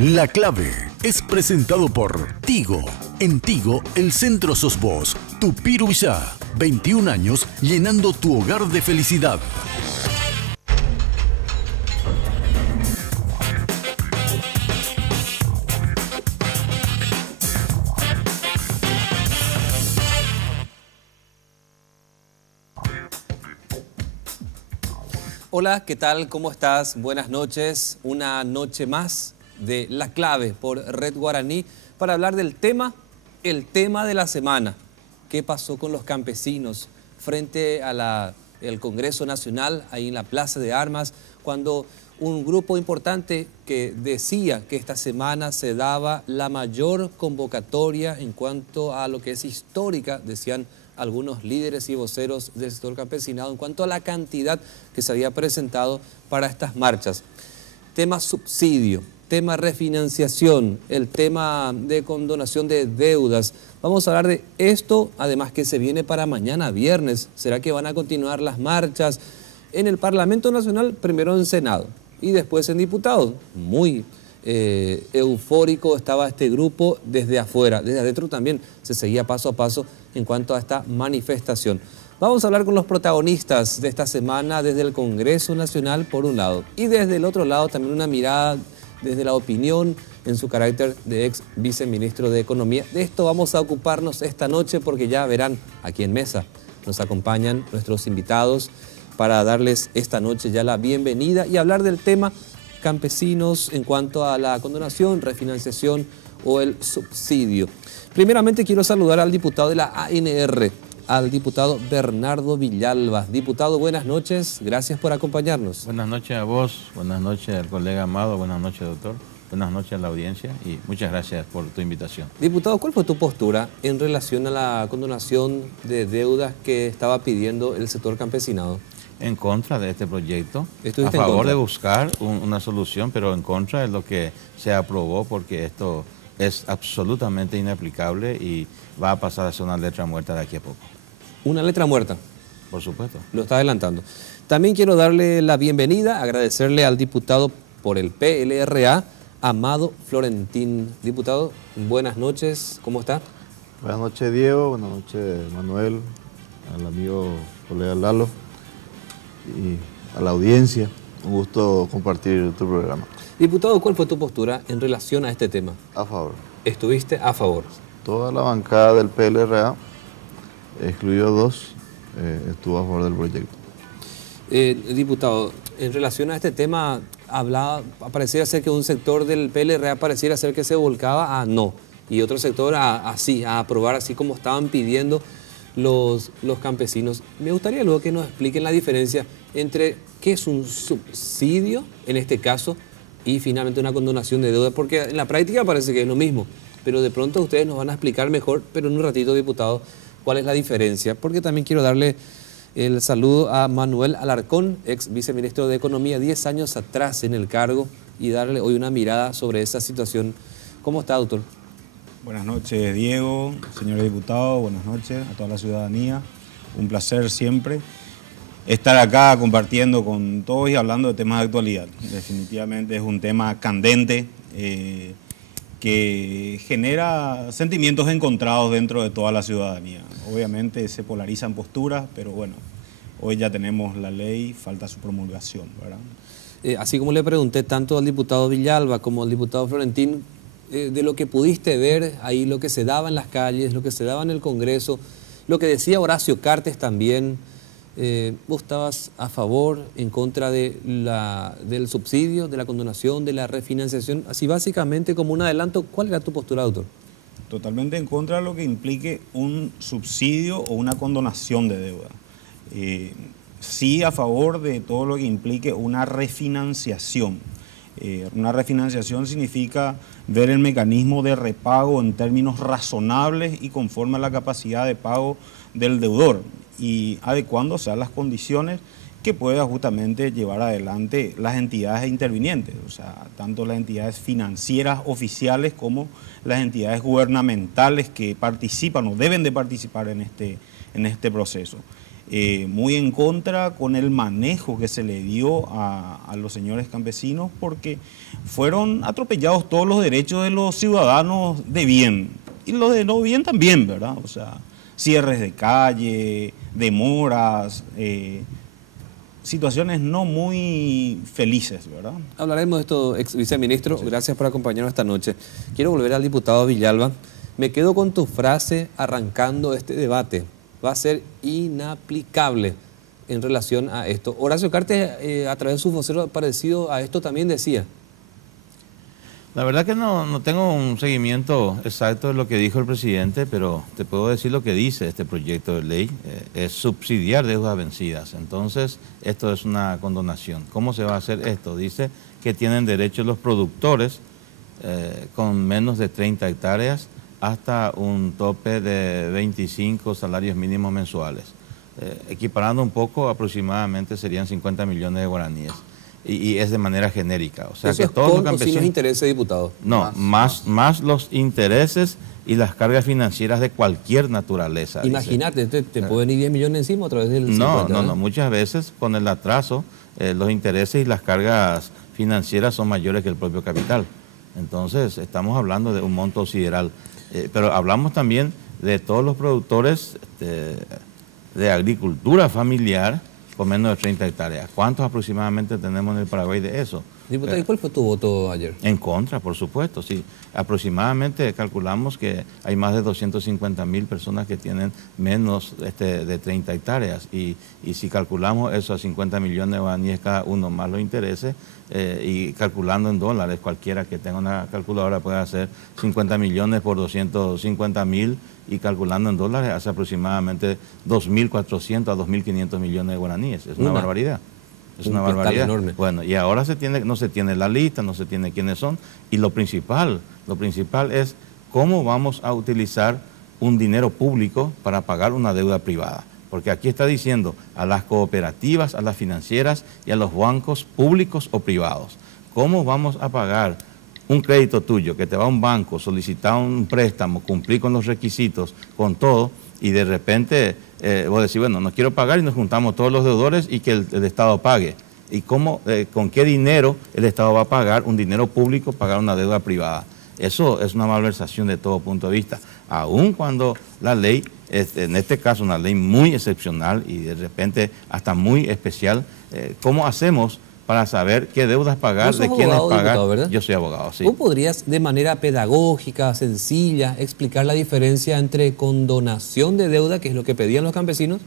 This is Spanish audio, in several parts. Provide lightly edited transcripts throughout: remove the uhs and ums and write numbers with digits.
La Clave es presentado por Tigo. En Tigo, el centro sos vos. Tupiru Villá, 21 años llenando tu hogar de felicidad. Hola, ¿qué tal? ¿Cómo estás? Buenas noches. Una noche más de La Clave por Red Guaraní para hablar del tema, el tema de la semana. ¿Qué pasó con los campesinos frente a el Congreso Nacional, ahí en la Plaza de Armas, cuando un grupo importante que decía que esta semana se daba la mayor convocatoria en cuanto a lo que es histórica, decían algunos líderes y voceros del sector campesinado, en cuanto a la cantidad que se había presentado para estas marchas? Tema subsidio, tema refinanciación, el tema de condonación de deudas. Vamos a hablar de esto, además que se viene para mañana viernes. ¿Será que van a continuar las marchas en el Parlamento Nacional, primero en Senado y después en diputados? Muy eufórico estaba este grupo desde afuera, desde adentro también se seguía paso a paso en cuanto a esta manifestación. Vamos a hablar con los protagonistas de esta semana desde el Congreso Nacional por un lado y desde el otro lado también una mirada desde la opinión en su carácter de ex viceministro de Economía. De esto vamos a ocuparnos esta noche porque ya verán aquí en mesa nos acompañan nuestros invitados para darles esta noche ya la bienvenida y hablar del tema campesinos en cuanto a la condonación, refinanciación o el subsidio. Primeramente quiero saludar al diputado de la ANR, al diputado Bernardo Villalba. Diputado, buenas noches, gracias por acompañarnos. Buenas noches a vos, buenas noches al colega Amado, buenas noches doctor, buenas noches a la audiencia y muchas gracias por tu invitación. Diputado, ¿cuál fue tu postura en relación a la condonación de deudas que estaba pidiendo el sector campesinado? En contra de este proyecto, a favor de buscar una solución, pero en contra de lo que se aprobó porque esto es absolutamente inaplicable y va a pasar a ser una letra muerta de aquí a poco. ¿Una letra muerta? Por supuesto. Lo está adelantando. También quiero darle la bienvenida, agradecerle al diputado por el PLRA, Amado Florentín. Diputado, buenas noches, ¿cómo está? Buenas noches, Diego, buenas noches, Manuel, al amigo colega Lalo y a la audiencia. Un gusto compartir tu programa. Diputado, ¿cuál fue tu postura en relación a este tema? A favor. ¿Estuviste a favor? Toda la bancada del PLRA, excluido 2, estuvo a favor del proyecto. Diputado, en relación a este tema, pareciera ser que un sector del PLRA pareciera ser que se volcaba a no, y otro sector a aprobar así como estaban pidiendo los campesinos. Me gustaría luego que nos expliquen la diferencia entre qué es un subsidio, en este caso, y finalmente una condonación de deuda, porque en la práctica parece que es lo mismo, pero de pronto ustedes nos van a explicar mejor, pero en un ratito, diputado, cuál es la diferencia, porque también quiero darle el saludo a Manuel Alarcón, ex viceministro de Economía, 10 años atrás en el cargo, y darle hoy una mirada sobre esa situación. ¿Cómo está, doctor? Buenas noches, Diego, señores diputados, buenas noches a toda la ciudadanía. Un placer siempre estar acá compartiendo con todos y hablando de temas de actualidad. Definitivamente es un tema candente que genera sentimientos encontrados dentro de toda la ciudadanía. Obviamente se polarizan posturas, pero bueno, hoy ya tenemos la ley, falta su promulgación, ¿verdad? Así como le pregunté tanto al diputado Villalba como al diputado Florentín, de lo que pudiste ver ahí, lo que se daba en las calles, lo que se daba en el Congreso, lo que decía Horacio Cartes también, ¿vos estabas a favor, en contra del subsidio, de la condonación, de la refinanciación? Así básicamente como un adelanto, ¿cuál era tu postura, doctor? Totalmente en contra de lo que implique un subsidio o una condonación de deuda. Sí a favor de todo lo que implique una refinanciación. Una refinanciación significa ver el mecanismo de repago en términos razonables y conforme a la capacidad de pago del deudor y adecuándose a las condiciones que pueda justamente llevar adelante las entidades intervinientes, o sea, tanto las entidades financieras oficiales como las entidades gubernamentales que participan o deben de participar en este proceso. muy en contra con el manejo que se le dio a los señores campesinos, porque fueron atropellados todos los derechos de los ciudadanos de bien, y los de no bien también, ¿verdad? O sea, cierres de calle, demoras, situaciones no muy felices, ¿verdad? Hablaremos de esto, ex viceministro. Sí. Gracias por acompañarnos esta noche. Quiero volver al diputado Villalba. Me quedo con tu frase arrancando este debate. Va a ser inaplicable en relación a esto. Horacio Cartes, a través de su vocero parecido a esto, también decía. La verdad que no tengo un seguimiento exacto de lo que dijo el presidente, pero te puedo decir lo que dice este proyecto de ley. Es subsidiar deudas vencidas. Entonces, esto es una condonación. ¿Cómo se va a hacer esto? Dice que tienen derecho los productores con menos de 30 hectáreas hasta un tope de 25 salarios mínimos mensuales. Equiparando un poco, aproximadamente serían 50 millones de guaraníes. Y es de manera genérica. O sea, ¿eso que es todos con los campesinos, o sin los intereses, diputado? No, más los intereses y las cargas financieras de cualquier naturaleza. Imagínate, te pueden ir 10 millones encima a través del 50, No, muchas veces con el atraso, los intereses y las cargas financieras son mayores que el propio capital. Entonces, estamos hablando de un monto sideral. Pero hablamos también de todos los productores de agricultura familiar con menos de 30 hectáreas. ¿Cuántos aproximadamente tenemos en el Paraguay de eso? Diputado, ¿y cuál fue tu voto ayer? En contra, por supuesto, sí. Aproximadamente calculamos que hay más de 250.000 personas que tienen menos de 30 hectáreas. Y si calculamos eso a 50 millones de guaraníes cada uno, más los intereses, y calculando en dólares, cualquiera que tenga una calculadora puede hacer 50 millones por 250.000, y calculando en dólares hace aproximadamente 2.400 a 2.500 millones de guaraníes. Es una barbaridad. Es una barbaridad enorme. Bueno, y ahora no se tiene la lista, no se tiene quiénes son, y lo principal es cómo vamos a utilizar un dinero público para pagar una deuda privada. Porque aquí está diciendo a las cooperativas, a las financieras y a los bancos públicos o privados. ¿Cómo vamos a pagar un crédito tuyo que te va a un banco, solicitar un préstamo, cumplir con los requisitos, con todo, y de repente vos decís, bueno, no quiero pagar y nos juntamos todos los deudores y que el Estado pague? ¿Y con qué dinero el Estado va a pagar un dinero público, pagar una deuda privada? Eso es una malversación de todo punto de vista, aun cuando la ley, en este caso una ley muy excepcional y de repente hasta muy especial. ¿Cómo hacemos para saber qué deudas pagar, de quiénes pagar? ¿Verdad? Yo soy abogado, sí. ¿Tú podrías de manera pedagógica, sencilla, explicar la diferencia entre condonación de deuda, que es lo que pedían los campesinos,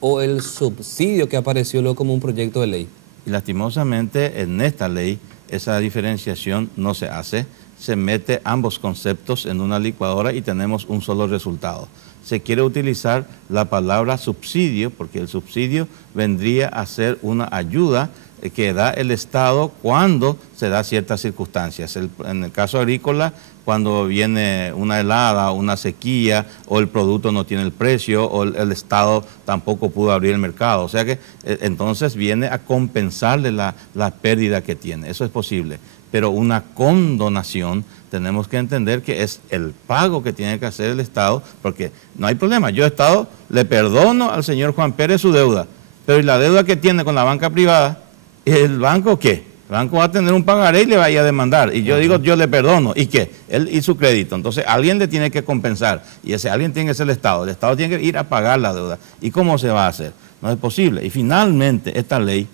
o el subsidio que apareció luego como un proyecto de ley? Y lastimosamente en esta ley esa diferenciación no se hace. Se mete ambos conceptos en una licuadora y tenemos un solo resultado. Se quiere utilizar la palabra subsidio porque el subsidio vendría a ser una ayuda que da el Estado cuando se da ciertas circunstancias. En el caso agrícola, cuando viene una helada, una sequía, o el producto no tiene el precio, o el Estado tampoco pudo abrir el mercado. O sea que entonces viene a compensarle la pérdida que tiene. Eso es posible. Pero una condonación tenemos que entender que es el pago que tiene que hacer el Estado, porque no hay problema. Yo, Estado, le perdono al señor Juan Pérez su deuda, pero ¿y la deuda que tiene con la banca privada? ¿El banco qué? El banco va a tener un pagaré y le va a ir a demandar. Y yo digo, yo le perdono. ¿Y qué? Él y su crédito. Entonces, alguien le tiene que compensar. Y ese alguien tiene que ser el Estado. El Estado tiene que ir a pagar la deuda. ¿Y cómo se va a hacer? No es posible. Y finalmente, esta ley,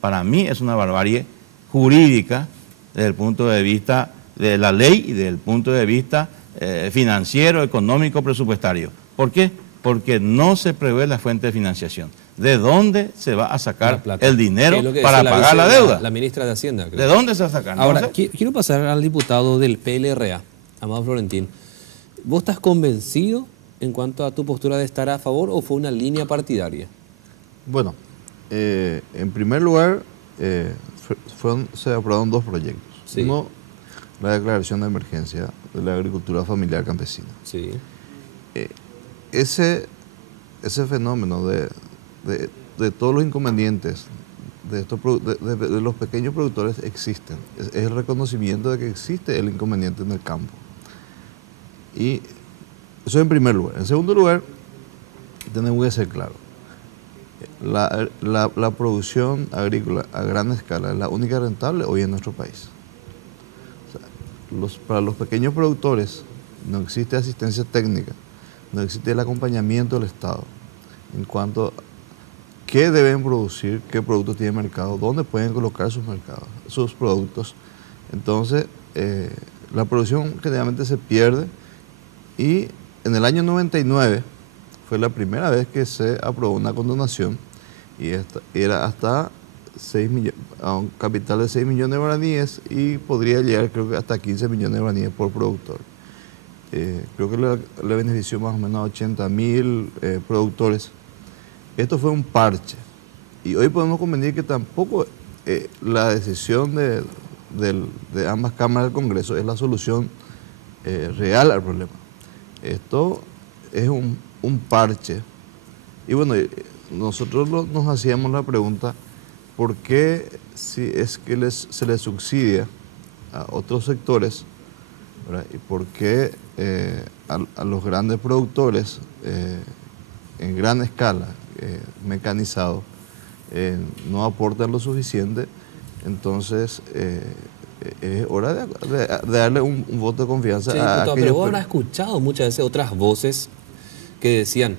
para mí, es una barbarie jurídica desde el punto de vista de la ley y desde el punto de vista financiero, económico, presupuestario. ¿Por qué? Porque no se prevé la fuente de financiación. ¿De dónde se va a sacar el dinero para pagar la deuda? La ministra de Hacienda, creo. ¿De dónde se va a sacar? Ahora, quiero pasar al diputado del PLRA, Amado Florentín. ¿Vos estás convencido en cuanto a tu postura de estar a favor o fue una línea partidaria? Bueno, en primer lugar, se aprobaron dos proyectos. Sí. Uno, la declaración de emergencia de la agricultura familiar campesina. Sí. Ese fenómeno de todos los inconvenientes de los pequeños productores existen. Es el reconocimiento de que existe el inconveniente en el campo. Y eso en primer lugar. En segundo lugar, tenemos que ser claros. La producción agrícola a gran escala es la única rentable hoy en nuestro país. O sea, para los pequeños productores no existe asistencia técnica, no existe el acompañamiento del Estado en cuanto a qué deben producir, qué productos tienen mercado, dónde pueden colocar sus productos. Entonces, la producción generalmente se pierde, y en el año 99 fue la primera vez que se aprobó una condonación, y era hasta 6 millones, a un capital de 6 millones de guaraníes, y podría llegar, creo que hasta 15 millones de guaraníes por productor. Creo que le benefició más o menos a 80.000 productores. Esto fue un parche, y hoy podemos convenir que tampoco la decisión de ambas cámaras del Congreso es la solución real al problema. Esto es un parche. Y bueno, nosotros nos hacíamos la pregunta, ¿por qué si es que se les subsidia a otros sectores, ¿verdad? Y por qué a los grandes productores en gran escala, mecanizados, no aportan lo suficiente? Entonces, es hora de darle un voto de confianza sí, a aquellos. Pero vos habrás escuchado muchas veces otras voces que decían,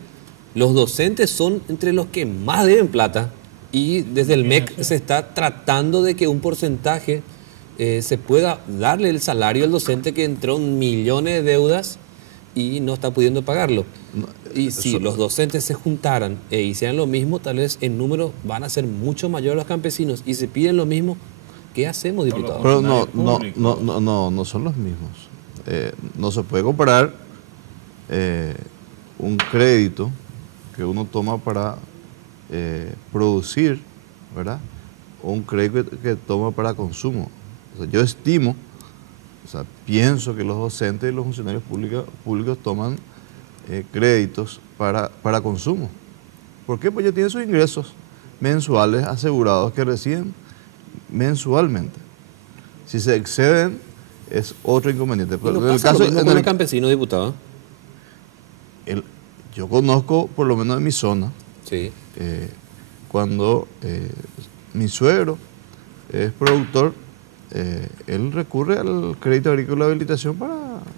los docentes son entre los que más deben plata, y desde el MEC se está tratando de que un porcentaje se pueda darle el salario al docente que entró en millones de deudas y no está pudiendo pagarlo. Y si los docentes se juntaran e hicieran lo mismo, tal vez en número van a ser mucho mayores los campesinos, y se piden lo mismo. ¿Qué hacemos, diputado? Pero no son los mismos. No se puede comparar un crédito que uno toma para producir, ¿verdad? O un crédito que toma para consumo. O sea, yo estimo, pienso que los docentes y los funcionarios públicos toman créditos para consumo. ¿Por qué? Pues ellos tienen sus ingresos mensuales asegurados que reciben mensualmente. Si se exceden, es otro inconveniente. Pero en el caso con el campesino, diputado. Yo conozco, por lo menos en mi zona, sí. Cuando mi suegro es productor, él recurre al crédito agrícola de habilitación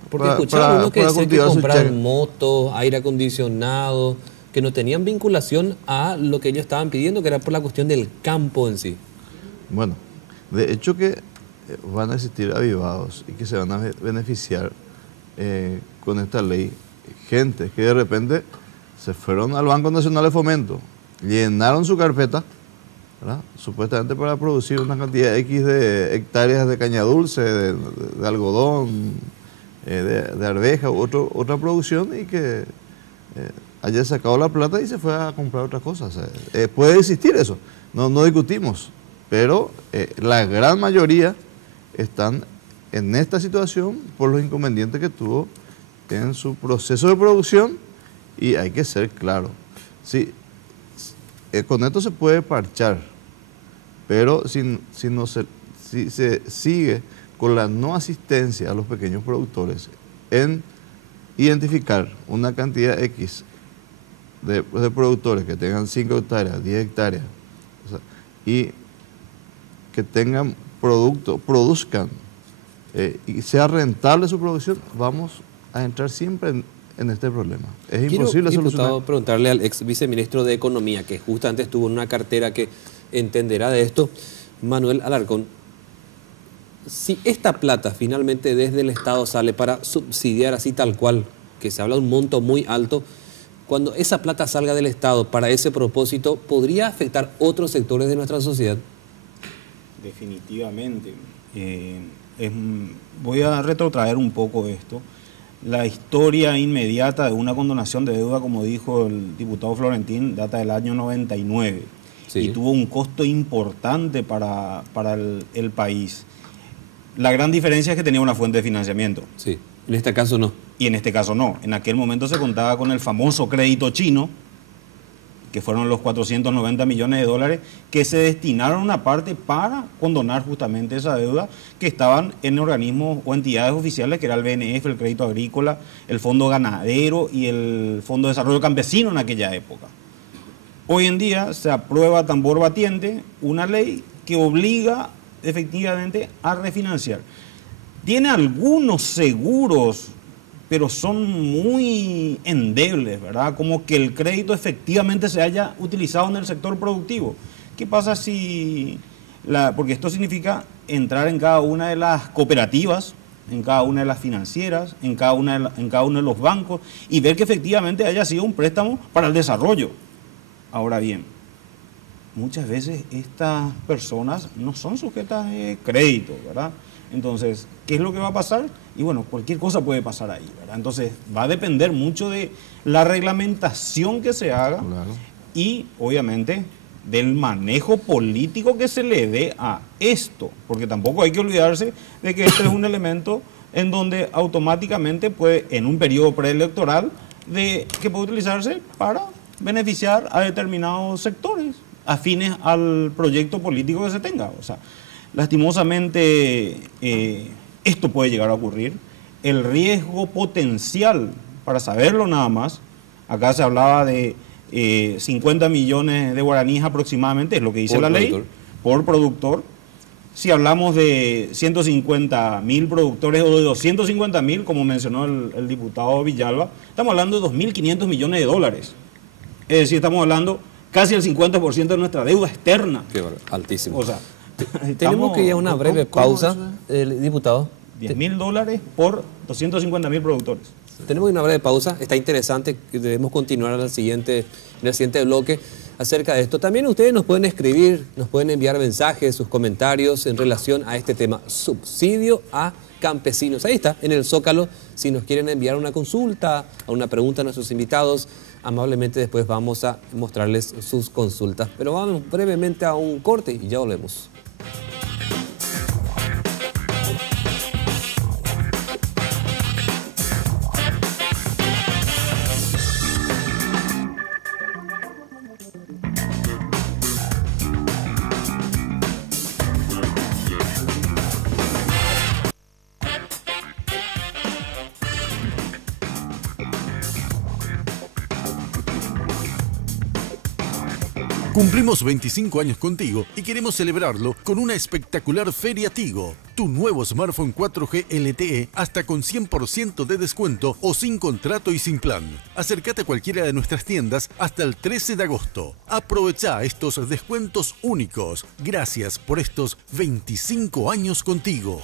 porque escuchaba uno que decía que compraron motos, aire acondicionado, que no tenían vinculación a lo que ellos estaban pidiendo, que era por la cuestión del campo en sí. Bueno, de hecho que van a existir avivados y que se van a beneficiar con esta ley gente que de repente se fueron al Banco Nacional de Fomento, llenaron su carpeta, ¿verdad? Supuestamente para producir una cantidad X de hectáreas de caña dulce, de algodón, de arveja u otra producción, y que haya sacado la plata y se fue a comprar otras cosas. Puede existir eso, no discutimos, pero la gran mayoría están en esta situación por los inconvenientes que tuvo en su proceso de producción, y hay que ser claro. Sí, con esto se puede parchar, pero si se sigue con la no asistencia a los pequeños productores en identificar una cantidad X de productores que tengan 5 hectáreas, 10 hectáreas, o sea, y que tengan produzcan y sea rentable su producción, vamos a entrar siempre en este problema. Es imposible solucionar. Quiero preguntarle al ex viceministro de Economía, que justamente estuvo en una cartera que entenderá de esto, Manuel Alarcón. Si esta plata finalmente desde el Estado sale para subsidiar así tal cual, que se habla de un monto muy alto, cuando esa plata salga del Estado para ese propósito, ¿podría afectar otros sectores de nuestra sociedad? Definitivamente. Voy a retrotraer un poco esto. La historia inmediata de una condonación de deuda, como dijo el diputado Florentín, data del año 99. Sí. Y tuvo un costo importante para el país. La gran diferencia es que tenía una fuente de financiamiento. Sí, en este caso no. Y en este caso no. En aquel momento se contaba con el famoso crédito chino, que fueron los 490 millones de dólares, que se destinaron una parte para condonar justamente esa deuda, que estaban en organismos o entidades oficiales, que era el BNF, el Crédito Agrícola, el Fondo Ganadero y el Fondo de Desarrollo Campesino en aquella época. Hoy en día se aprueba tambor batiente una ley que obliga efectivamente a refinanciar. Tiene algunos seguros, pero son muy endebles, ¿verdad? Como que el crédito efectivamente se haya utilizado en el sector productivo. ¿Qué pasa si porque esto significa entrar en cada una de las cooperativas, en cada una de las financieras, en cada uno de los bancos y ver que efectivamente haya sido un préstamo para el desarrollo? Ahora bien, muchas veces estas personas no son sujetas de crédito, ¿verdad? Entonces, ¿qué es lo que va a pasar? Y bueno, cualquier cosa puede pasar ahí, ¿verdad? Entonces, va a depender mucho de la reglamentación que se haga, claro, y obviamente del manejo político que se le dé a esto, porque tampoco hay que olvidarse de que este es un elemento en donde automáticamente puede, en un periodo preelectoral, que puede utilizarse para beneficiar a determinados sectores afines al proyecto político que se tenga. O sea, lastimosamente esto puede llegar a ocurrir. El riesgo potencial, para saberlo nada más, acá se hablaba de 50 millones de guaraníes aproximadamente, es lo que dice la ley, por productor. Si hablamos de 150.000 productores o de 250.000, como mencionó el diputado Villalba, estamos hablando de 2.500 millones de dólares. Es decir, estamos hablando casi el 50% de nuestra deuda externa. Qué altísimo. O sea, tenemos que ir a una breve pausa, diputado. $10.000 por 250.000 productores. Tenemos una breve pausa, está interesante, debemos continuar en el siguiente bloque acerca de esto. También ustedes nos pueden escribir, nos pueden enviar mensajes, sus comentarios en relación a este tema, subsidio a campesinos. Ahí está, en el Zócalo, si nos quieren enviar una consulta o una pregunta a nuestros invitados, amablemente después vamos a mostrarles sus consultas. Pero vamos brevemente a un corte y ya volvemos. Cumplimos 25 años contigo y queremos celebrarlo con una espectacular Feria Tigo. Tu nuevo smartphone 4G LTE hasta con 100% de descuento o sin contrato y sin plan. Acércate a cualquiera de nuestras tiendas hasta el 13 de agosto. Aprovecha estos descuentos únicos. Gracias por estos 25 años contigo.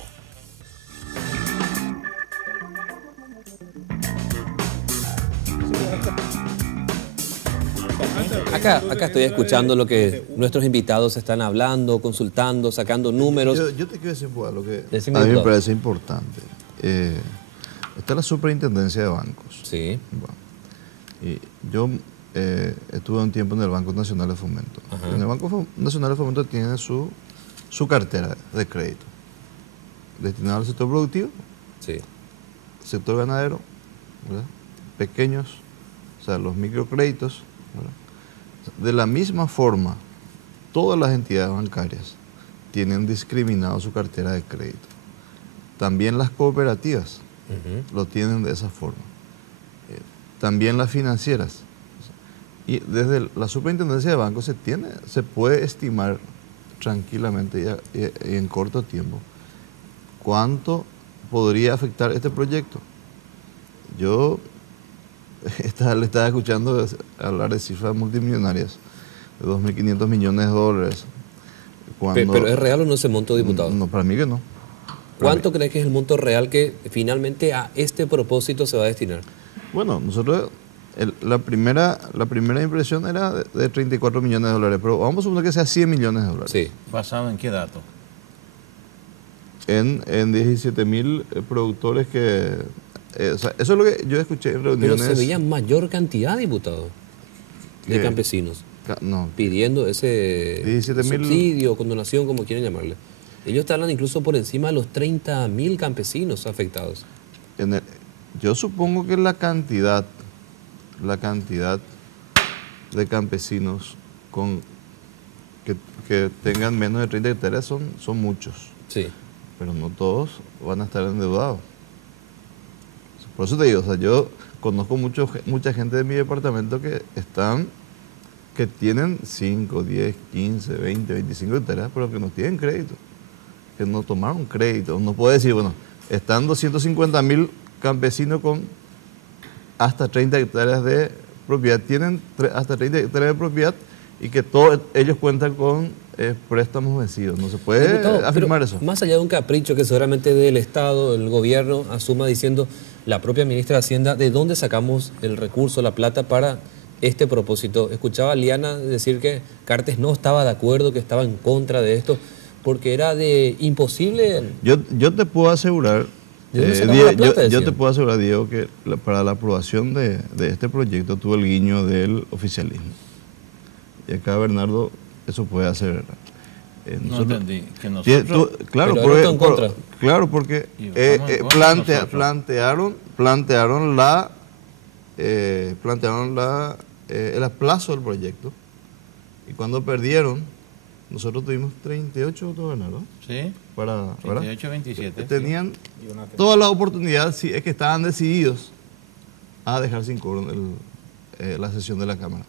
Acá estoy escuchando lo que nuestros invitados están hablando, consultando, sacando números. Yo te quiero decir algo que a mí me parece importante. Está la Superintendencia de Bancos. Sí. Bueno, y yo estuve un tiempo en el Banco Nacional de Fomento. En el Banco Nacional de Fomento tiene su cartera de crédito destinada al sector productivo, sí, sector ganadero, ¿verdad? Pequeños, o sea, los microcréditos, ¿verdad? De la misma forma, todas las entidades bancarias tienen discriminado su cartera de crédito. También las cooperativas lo tienen de esa forma. También las financieras. Y desde la Superintendencia de Bancos se puede estimar tranquilamente y en corto tiempo cuánto podría afectar este proyecto. Yo le estaba escuchando hablar de cifras multimillonarias, de 2.500 millones de dólares. ¿Pero es real o no ese monto, diputado? No, para mí que no. ¿Cuánto crees que es el monto real que finalmente a este propósito se va a destinar? Bueno, nosotros, la primera impresión era de 34 millones de dólares, pero vamos a suponer que sea 100 millones de dólares. Sí. ¿Basado en qué dato? En 17.000 productores que... o sea, eso es lo que yo escuché en reuniones... Pero se veía mayor cantidad, diputado, de campesinos pidiendo ese subsidio, condonación, como quieren llamarle. Ellos te hablan incluso por encima de los 30.000 campesinos afectados. Yo supongo que la cantidad de campesinos que tengan menos de 30 hectáreas son muchos. Sí. Pero no todos van a estar endeudados. Por eso te digo, o sea, yo conozco mucha gente de mi departamento que están que tienen 5, 10, 15, 20, 25 hectáreas, pero que no tienen crédito, que no tomaron crédito. No puede decir, bueno, están 250.000 campesinos con hasta 30 hectáreas de propiedad, tienen hasta 30 hectáreas de propiedad y que todos ellos cuentan con préstamos vencidos. No se puede afirmar eso. Más allá de un capricho que seguramente del Estado, el gobierno asuma diciendo, la propia ministra de Hacienda, ¿de dónde sacamos el recurso, la plata para este propósito? Escuchaba a Liana decir que Cartes no estaba de acuerdo, que estaba en contra de esto, porque era de imposible. Yo te puedo asegurar, yo te puedo asegurar, Diego, que para la aprobación de este proyecto tuvo el guiño del oficialismo. Y acá, Bernardo, eso puede hacer. No entendí. Que nosotros, claro, porque plantearon el aplazo del proyecto. Y cuando perdieron, nosotros tuvimos 38 votos ganados. Sí. 38, 27. Tenían toda la oportunidad, si es que estaban decididos a dejar sin cobro la sesión de la Cámara.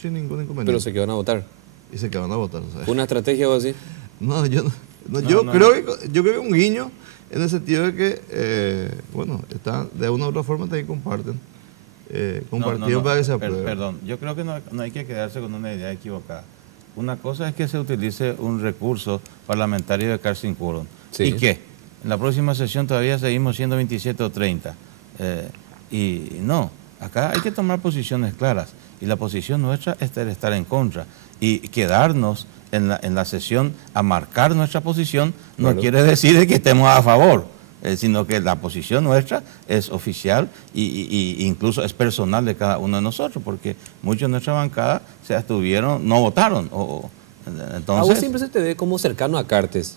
Sin ningún inconveniente. Pero se quedaron a votar. Y se quedaron a votar. ¿Sabes? ¿Una estrategia o así? No, yo creo que un guiño en el sentido de que, están, de una u otra forma también comparten. Compartieron para que se apruebe. Perdón, yo creo que no hay que quedarse con una idea equivocada. Una cosa es que se utilice un recurso parlamentario de dejar sin quórum. Sí. ¿Y qué? En la próxima sesión todavía seguimos siendo 27 o 30. Y no, acá hay que tomar posiciones claras. Y la posición nuestra es estar en contra. Y quedarnos en la sesión a marcar nuestra posición no quiere decir que estemos a favor, sino que la posición nuestra es oficial y incluso es personal de cada uno de nosotros, porque muchos de nuestra bancada se abstuvieron, no votaron. Entonces, a vos siempre se te ve como cercano a Cartes.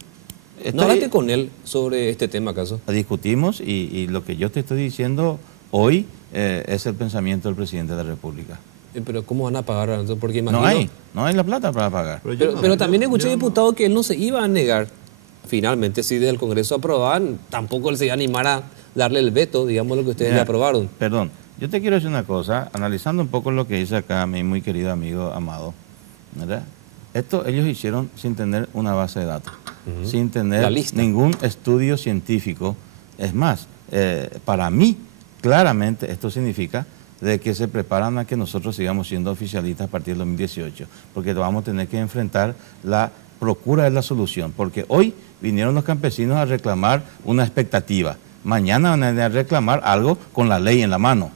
¿No hablaste con él sobre este tema, acaso? Discutimos y lo que yo te estoy diciendo hoy es el pensamiento del presidente de la República. Pero ¿cómo van a pagar? Porque imagino... No hay la plata para pagar. Pero también escuché, diputado, que él no se iba a negar. Finalmente, si desde el Congreso aprobaban, tampoco él se iba a animar a darle el veto, digamos, lo que ustedes le aprobaron. Perdón, yo te quiero decir una cosa, analizando un poco lo que dice acá mi muy querido amigo Amado, ¿verdad? Esto ellos hicieron sin tener una base de datos, sin tener ningún estudio científico. Es más, para mí, claramente esto significa de que se preparan a que nosotros sigamos siendo oficialistas a partir del 2018, porque vamos a tener que enfrentar la procura de la solución, porque hoy vinieron los campesinos a reclamar una expectativa, mañana van a reclamar algo con la ley en la mano,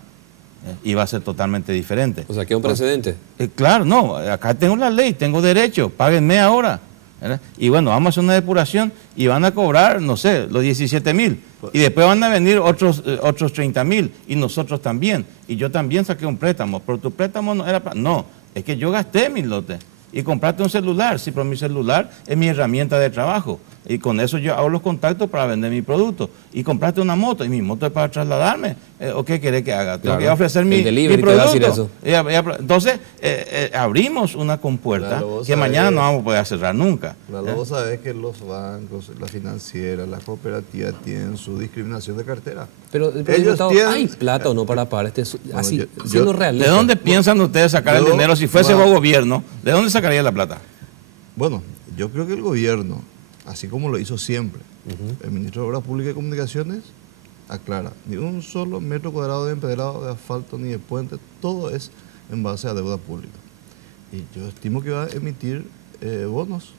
y va a ser totalmente diferente. O sea, ¿qué es un precedente? Claro, no, acá tengo la ley, tengo derecho, páguenme ahora, ¿verdad? Y bueno, vamos a hacer una depuración y van a cobrar, no sé, los 17.000. Y después van a venir otros 30.000 y nosotros también. Y yo también saqué un préstamo, pero tu préstamo no era no, es que yo gasté mi lote y compraste un celular. Sí, pero mi celular es mi herramienta de trabajo y con eso yo hago los contactos para vender mi producto. Y compraste una moto y mi moto es para trasladarme. ¿O qué querés que haga? Tengo que ofrecer mi producto. Entonces, abrimos una compuerta que mañana no vamos a poder cerrar nunca. Claro, vos sabés que los bancos, las financieras, las cooperativas tienen su discriminación de cartera. Pero ¿hay plata o no para pagar así, siendo realista? ¿De dónde piensan ustedes sacar el dinero si fuese vos gobierno? ¿De dónde sacaría la plata? Bueno, yo creo que el gobierno, así como lo hizo siempre, el ministro de Obras Públicas y Comunicaciones aclara, ni un solo metro cuadrado de empedrado, de asfalto ni de puente, todo es en base a deuda pública. Y yo estimo que va a emitir bonos.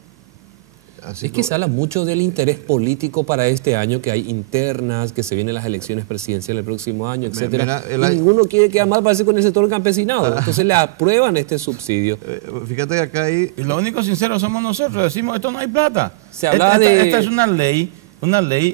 Así es que se habla mucho del interés político para este año, que hay internas, que se vienen las elecciones presidenciales el próximo año, etcétera. Y ninguno quiere quedar mal, parece, con el sector campesinado. Entonces le aprueban este subsidio. Fíjate que acá hay... Y lo único sincero somos nosotros, decimos esto no hay plata. Se hablaba esta es una ley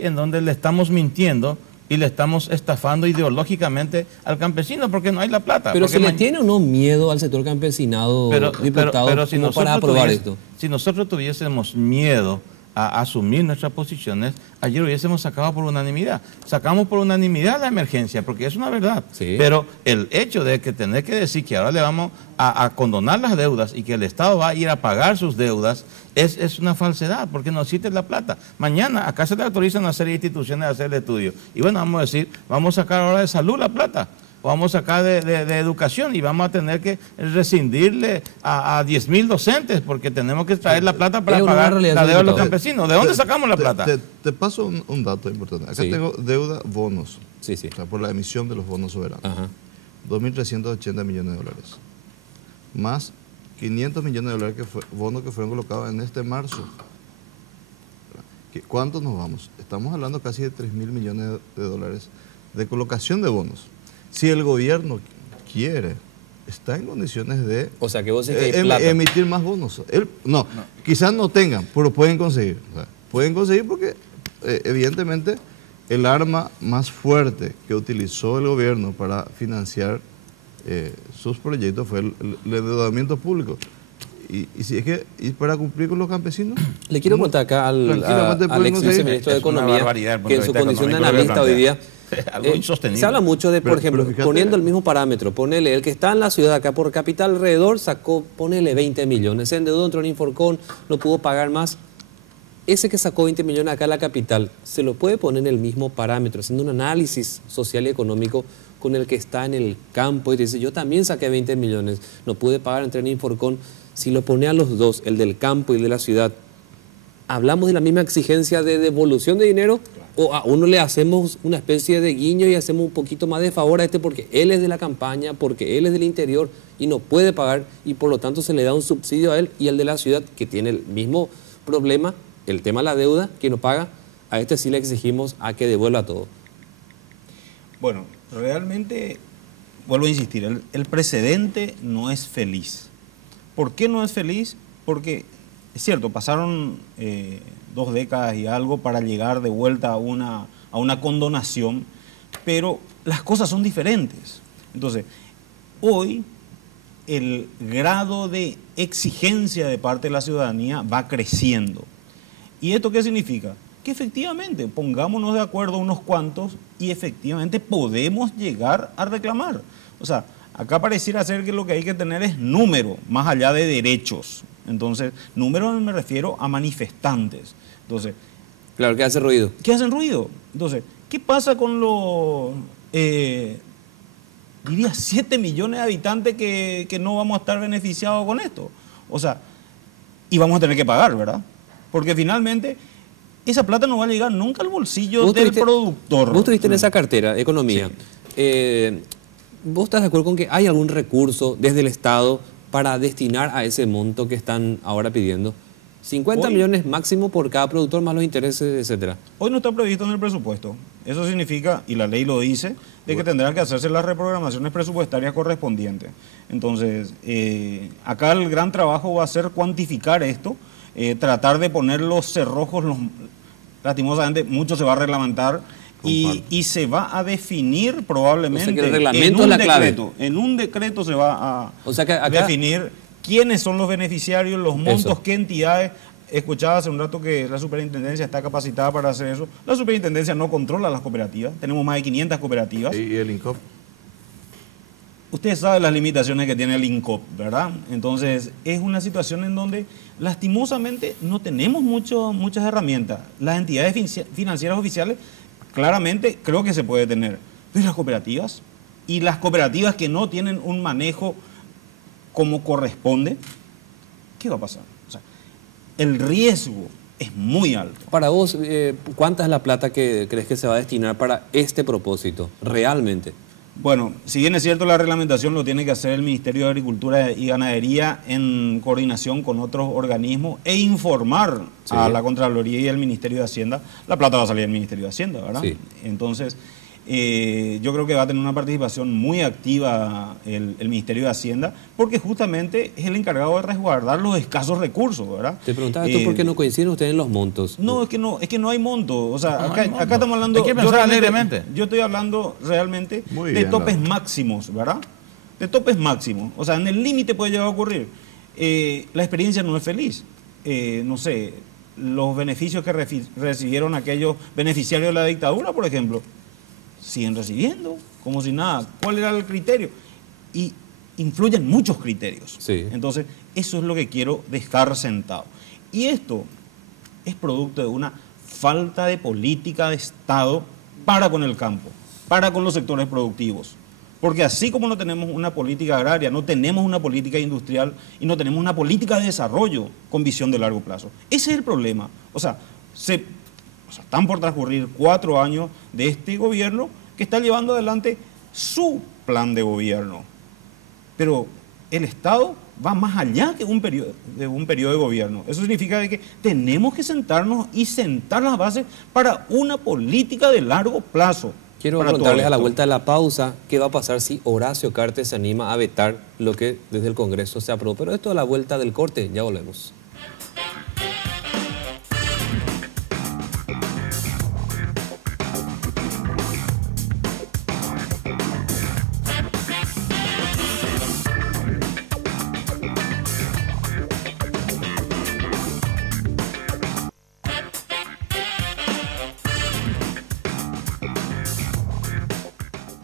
en donde le estamos mintiendo y le estamos estafando ideológicamente al campesino porque no hay la plata. Pero ¿se le tiene o no miedo al sector campesinado, diputado, pero si para aprobar esto? Si nosotros tuviésemos miedo a asumir nuestras posiciones, ayer hubiésemos sacado por unanimidad. Sacamos por unanimidad la emergencia, porque es una verdad. Sí. Pero el hecho de que tener que decir que ahora le vamos a condonar las deudas y que el Estado va a ir a pagar sus deudas es una falsedad, porque no existe la plata. Mañana acá se le autorizan a una serie de instituciones a hacer el estudio. Y bueno, vamos a decir, vamos a sacar ahora de salud la plata. vamos a sacar de educación y vamos a tener que rescindirle a 10.000 docentes porque tenemos que traer la plata para pagar la deuda de los campesinos. ¿De dónde sacamos la plata? Te paso un dato importante. Acá tengo deuda bonos, o sea, por la emisión de los bonos soberanos. 2.380 millones de dólares. Más 500 millones de dólares bonos que fueron colocados en este marzo. ¿Cuántos nos vamos? Estamos hablando casi de 3.000 millones de dólares de colocación de bonos. Si el gobierno quiere, está en condiciones de o sea, que vos decís que hay plata. Emitir más bonos. No, quizás no tengan, pero pueden conseguir. O sea, pueden conseguir porque, evidentemente, el arma más fuerte que utilizó el gobierno para financiar sus proyectos fue el endeudamiento público. Y si es que para cumplir con los campesinos. Le quiero contar acá al ex viceministro de Economía que en su condición de analista hoy día algo insostenible. Se habla mucho de, por ejemplo, poniendo el mismo parámetro, ponele el que está en la ciudad acá por capital alrededor sacó, ponele 20 millones, se endeudó, entró en Inforcon, no pudo pagar más. Ese que sacó 20 millones acá en la capital, se lo puede poner en el mismo parámetro, haciendo un análisis social y económico con el que está en el campo y dice, yo también saqué 20 millones, no pude pagar, entré en Inforcon. Si lo pone a los dos, el del campo y el de la ciudad, ¿hablamos de la misma exigencia de devolución de dinero? ¿O a uno le hacemos una especie de guiño y hacemos un poquito más de favor a este porque él es de la campaña, porque él es del interior y no puede pagar y por lo tanto se le da un subsidio a él, y el de la ciudad que tiene el mismo problema, el tema de la deuda, que no paga, a este sí le exigimos a que devuelva todo? Bueno, realmente, vuelvo a insistir, el precedente no es feliz. ¿Por qué no es feliz? Porque, es cierto, pasaron 2 décadas y algo para llegar de vuelta a una condonación, pero las cosas son diferentes. Entonces, hoy el grado de exigencia de parte de la ciudadanía va creciendo. ¿Y esto qué significa? Que efectivamente pongámonos de acuerdo unos cuantos y efectivamente podemos llegar a reclamar. O sea, acá pareciera ser que lo que hay que tener es número, más allá de derechos. Entonces, número me refiero a manifestantes. Entonces, claro, que hace ruido. ¿Qué hacen ruido? Entonces, ¿qué pasa con los, diría, 7 millones de habitantes que no vamos a estar beneficiados con esto? O sea, y vamos a tener que pagar, ¿verdad? Porque finalmente esa plata no va a llegar nunca al bolsillo del productor. Vos tuviste en esa cartera, Economía. Sí. ¿Vos estás de acuerdo con que hay algún recurso desde el Estado para destinar a ese monto que están ahora pidiendo? 50 millones máximo por cada productor, más los intereses, etcétera. Hoy no está previsto en el presupuesto. Eso significa, y la ley lo dice, de que tendrán que hacerse las reprogramaciones presupuestarias correspondientes. Entonces, acá el gran trabajo va a ser cuantificar esto, tratar de poner los cerrojos, lastimosamente mucho se va a reglamentar, y se va a definir probablemente, o sea, que el reglamento es la clave. En un decreto se va a acá definir quiénes son los beneficiarios, los montos, qué entidades. Escuchaba hace un rato que la superintendencia está capacitada para hacer eso. La superintendencia no controla las cooperativas, tenemos más de 500 cooperativas. ¿Y el INCOP? Usted sabe las limitaciones que tiene el INCOP, ¿verdad? Entonces, es una situación en donde lastimosamente no tenemos muchas herramientas. Las entidades financieras oficiales, claramente creo que se puede tener, pero las cooperativas, y las cooperativas que no tienen un manejo como corresponde, ¿qué va a pasar? O sea, el riesgo es muy alto. Para vos, ¿cuánta es la plata que crees que se va a destinar para este propósito, realmente? Bueno, si bien es cierto, la reglamentación lo tiene que hacer el Ministerio de Agricultura y Ganadería en coordinación con otros organismos e informar a la Contraloría y al Ministerio de Hacienda, la plata va a salir del Ministerio de Hacienda, ¿verdad? Sí. Entonces, yo creo que va a tener una participación muy activa el Ministerio de Hacienda, porque justamente es el encargado de resguardar los escasos recursos, ¿verdad? Te preguntaba esto porque no coinciden ustedes en los montos. No, es que no hay monto. O sea, No, acá estamos hablando. Hay que pensar alegremente. Yo estoy hablando realmente de topes máximos, ¿verdad? De topes máximos. O sea, en el límite puede llegar a ocurrir. La experiencia no es feliz. No sé, los beneficios que recibieron aquellos beneficiarios de la dictadura, por ejemplo, siguen recibiendo, como si nada. ¿Cuál era el criterio? Y influyen muchos criterios. Sí. Entonces, eso es lo que quiero dejar sentado. Y esto es producto de una falta de política de Estado para con el campo, para con los sectores productivos. Porque así como no tenemos una política agraria, no tenemos una política industrial y no tenemos una política de desarrollo con visión de largo plazo. Ese es el problema. O sea, están por transcurrir 4 años de este gobierno que está llevando adelante su plan de gobierno. Pero el Estado va más allá que un periodo de gobierno. Eso significa que tenemos que sentarnos y sentar las bases para una política de largo plazo. Quiero preguntarles a la vuelta de la pausa, ¿qué va a pasar si Horacio Cartes se anima a vetar lo que desde el Congreso se aprobó? Pero esto a la vuelta del corte, ya volvemos.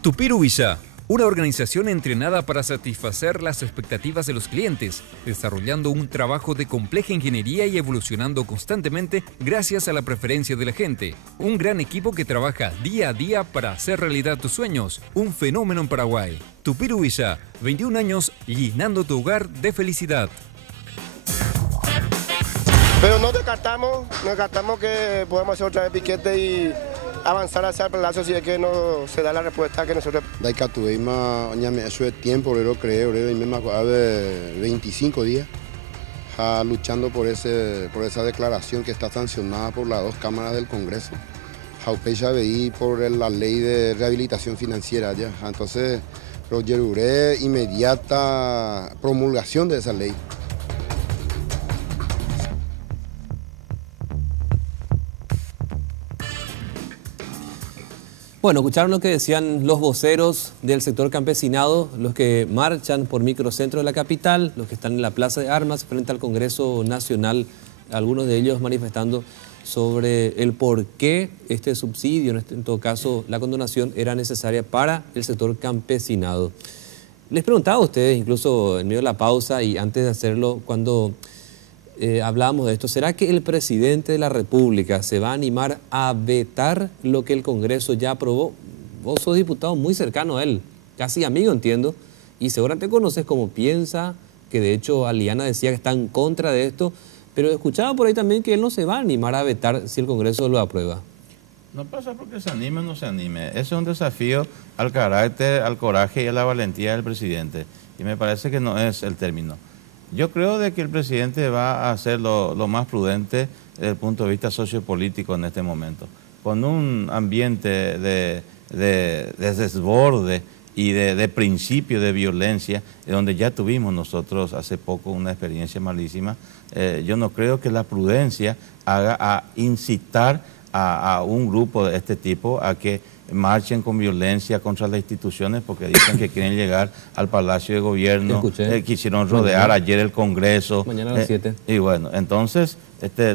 Tupiru Villa, una organización entrenada para satisfacer las expectativas de los clientes, desarrollando un trabajo de compleja ingeniería y evolucionando constantemente gracias a la preferencia de la gente. Un gran equipo que trabaja día a día para hacer realidad tus sueños. Un fenómeno en Paraguay. Tupiru Villa, 21 años llenando tu hogar de felicidad. Pero no descartamos que podamos hacer otra vez piquete y avanzar hacia el plazo si es que no se da la respuesta que nosotros. Daika tuvimos eso de tiempo, creo, y me acuerdo de 25 días luchando por esa declaración que está sancionada por las 2 cámaras del Congreso. Jaupeya veí por la ley de rehabilitación financiera ya. Entonces, Roger inmediata promulgación de esa ley. Bueno, escucharon lo que decían los voceros del sector campesinado, los que marchan por microcentro de la capital, los que están en la Plaza de Armas frente al Congreso Nacional, algunos de ellos manifestando sobre el por qué este subsidio, en todo caso la condonación, era necesaria para el sector campesinado. Les preguntaba a ustedes, incluso en medio de la pausa y antes de hacerlo, cuando hablábamos de esto, ¿será que el presidente de la República se va a animar a vetar lo que el Congreso ya aprobó? Vos sos diputado muy cercano a él, casi amigo, entiendo, y seguramente conoces cómo piensa, que de hecho Aliana decía que está en contra de esto, pero escuchaba por ahí también que él no se va a animar a vetar si el Congreso lo aprueba. No pasa porque se anime o no se anime. Ese es un desafío al carácter, al coraje y a la valentía del presidente, y me parece que no es el término. Yo creo de que el presidente va a hacer lo más prudente desde el punto de vista sociopolítico en este momento. Con un ambiente de desborde y de principio de violencia, donde ya tuvimos nosotros hace poco una experiencia malísima, yo no creo que la prudencia haga a incitar a un grupo de este tipo a que marchen con violencia contra las instituciones porque dicen que quieren llegar al Palacio de Gobierno, quisieron rodear ayer el Congreso. Mañana a las 7. Y bueno, entonces